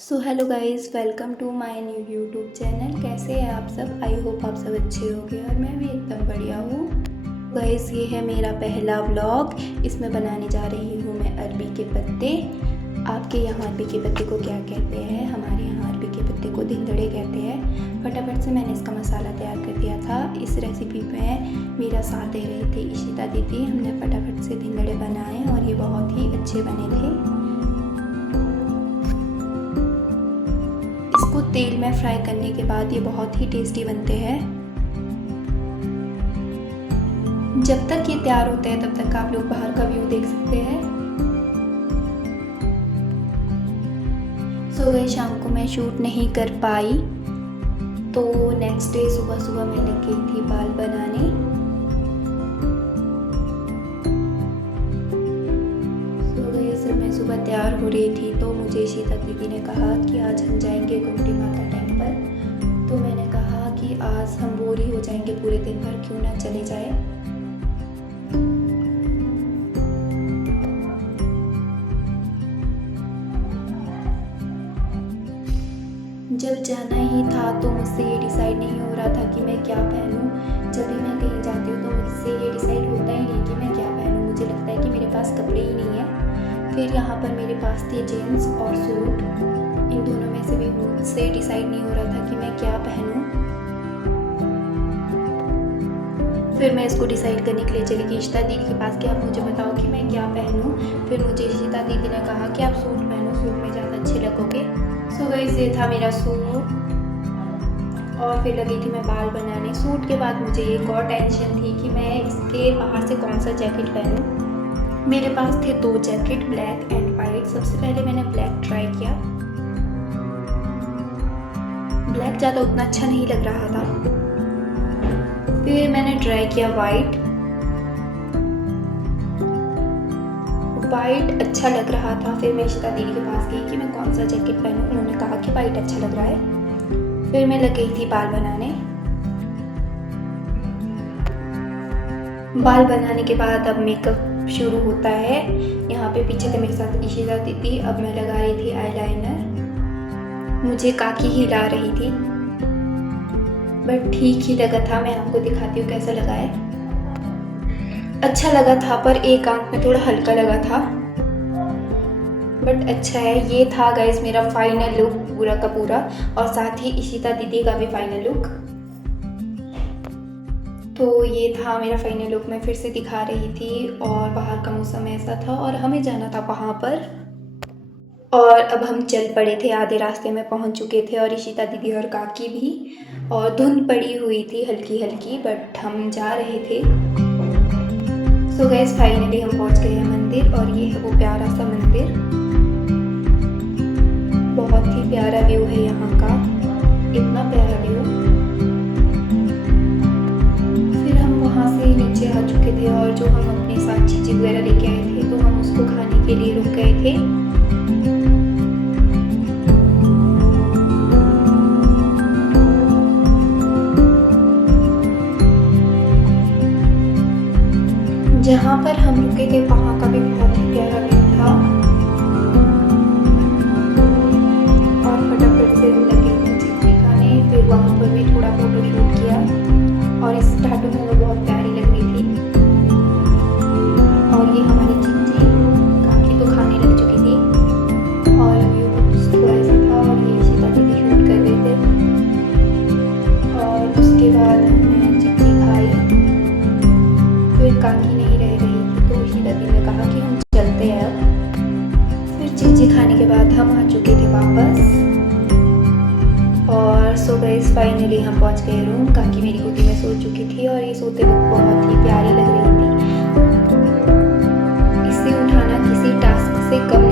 So hello guys, welcome to my new YouTube channel. कैसे हैं आप सब? आई होप आप सब अच्छे होंगे और मैं भी एकदम बढ़िया हूँ। गाइज़, ये है मेरा पहला व्लॉग। इसमें बनाने जा रही हूँ मैं अरबी के पत्ते। आपके यहाँ अरबी के पत्ते को क्या कहते हैं? हमारे यहाँ अरबी के पत्ते को धिंदड़े कहते हैं। फटाफट से मैंने इसका मसाला तैयार कर दिया था। इस रेसिपी में मेरा साथ दे रहे थे इशिता दीदी। हमने फटाफट से धिंदड़े बनाए और ये बहुत ही अच्छे बने थे। इसको तेल में फ्राई करने के बाद ये बहुत ही टेस्टी बनते हैं। जब तक ये तैयार होते हैं तब तक आप लोग बाहर का व्यू देख सकते हैं। सो गाइस, शाम को मैं शूट नहीं कर पाई, तो नेक्स्ट डे सुबह सुबह मैं लग गई थी बाल बनाने। सो गाइस, मैं सुबह तैयार हो रही थी तो मुझे इशिता दीदी ने कहा कि आज हम जाएंगे गुमटी माता टेम्पल। तो मैंने कहा कि आज हम बोर ही हो जाएंगे पूरे दिन भर, क्यों ना चले जाए। जब जाना ही था तो मुझसे ये डिसाइड नहीं हो रहा था कि मैं क्या पहनूं। जब भी मैं कहीं जाती हूँ तो मुझसे ये डिसाइड होता ही नहीं कि मैं क्या पहनूं। मुझे लगता है कि मेरे पास कपड़े ही नहीं है। फिर यहाँ पर मेरे पास थे जीन्स और सूट। इन दोनों में से भी मुझसे डिसाइड नहीं हो रहा था कि मैं क्या पहनूं। फिर मैं इसको डिसाइड करने के लिए चली गई इशिता दीदी के पास कि आप मुझे बताओ कि मैं क्या पहनूं। फिर मुझे इशिता दीदी ने कहा कि आप सूट पहनो, सूट में ज़्यादा अच्छे लगोगे। सो गाइस, ये था मेरा सूट और फिर लगी थी मैं बाल बनाने। सूट के बाद मुझे एक और टेंशन थी कि मैं इसके बाहर से कौन सा जैकेट पहनूं। मेरे पास थे 2 जैकेट, ब्लैक एंड वाइट। सबसे पहले मैंने ब्लैक ट्राई किया। ब्लैक ज़्यादा उतना अच्छा नहीं लग रहा था। फिर मैंने ट्राई किया वाइट। वाइट अच्छा लग रहा था। फिर मैं इशिता दीदी के पास गई कि मैं कौन सा जैकेट पहनूं। उन्होंने कहा कि वाइट अच्छा लग रहा है। फिर मैं लग गई थी बाल बनाने। बाल बनाने के बाद अब मेकअप शुरू होता है। यहाँ पे पीछे थे मेरे साथ इशिता दीदी। अब मैं लगा रही थी आईलाइनर। मुझे काकी हिला रही थी, बट ठीक ही लगा था। मैं आपको दिखाती हूँ कैसा लगा है। अच्छा लगा था, पर एक आंख में थोड़ा हल्का लगा था, बट अच्छा है। ये था गाइस मेरा फाइनल लुक पूरा का पूरा, और साथ ही इशिता दीदी का भी फाइनल लुक। तो ये था मेरा फाइनल लुक। मैं फिर से दिखा रही थी और बाहर का मौसम ऐसा था और हमें जाना था वहाँ पर। और अब हम चल पड़े थे, आधे रास्ते में पहुँच चुके थे और इशिता दीदी और काकी भी। और धुंध पड़ी हुई थी हल्की हल्की, बट हम जा रहे थे। सो गाइस, फाइनली हम पहुँच गए हैं मंदिर और ये है वो प्यारा सा मंदिर। बहुत ही प्यारा व्यू है यहाँ का, इतना प्यारा व्यू। फिर हम वहाँ से नीचे आ चुके थे और जो हम अपने साथ चीज़ें वगैरह लेके आए थे तो हम उसको खाने के लिए रुक गए थे। जहाँ पर हम रुके थे वहाँ का भी बहुत ही प्यारा व्यू था। और फटाफट से लगे थे चिप्सी खाने। फिर वहाँ पर भी थोड़ा फोटो शूट किया और इस स्टार्टिंग में वो बहुत प्यारी लग रही थी। और ये हमारी चिप्सी काकी तो खाने लग चुकी थी और व्यू कुछ थोड़ा ऐसा था और ये इशिता दीदी शूट कर रहे थे। और उसके बाद हमने चिप्सी खाई। फिर काकी नहीं रह रही थी तो इशिता दीदी ने कहा कि हम चलते हैं अब। फिर चिप्सी खाने के बाद हम आ चुके थे वापस। और सो गाइस, फाइनली हम पहुंच गए रूम। काकी मेरी गोदी में सो चुकी थी और ये सोते वक्त बहुत ही प्यारी लग रही थी। इसे उठाना किसी टास्क से कम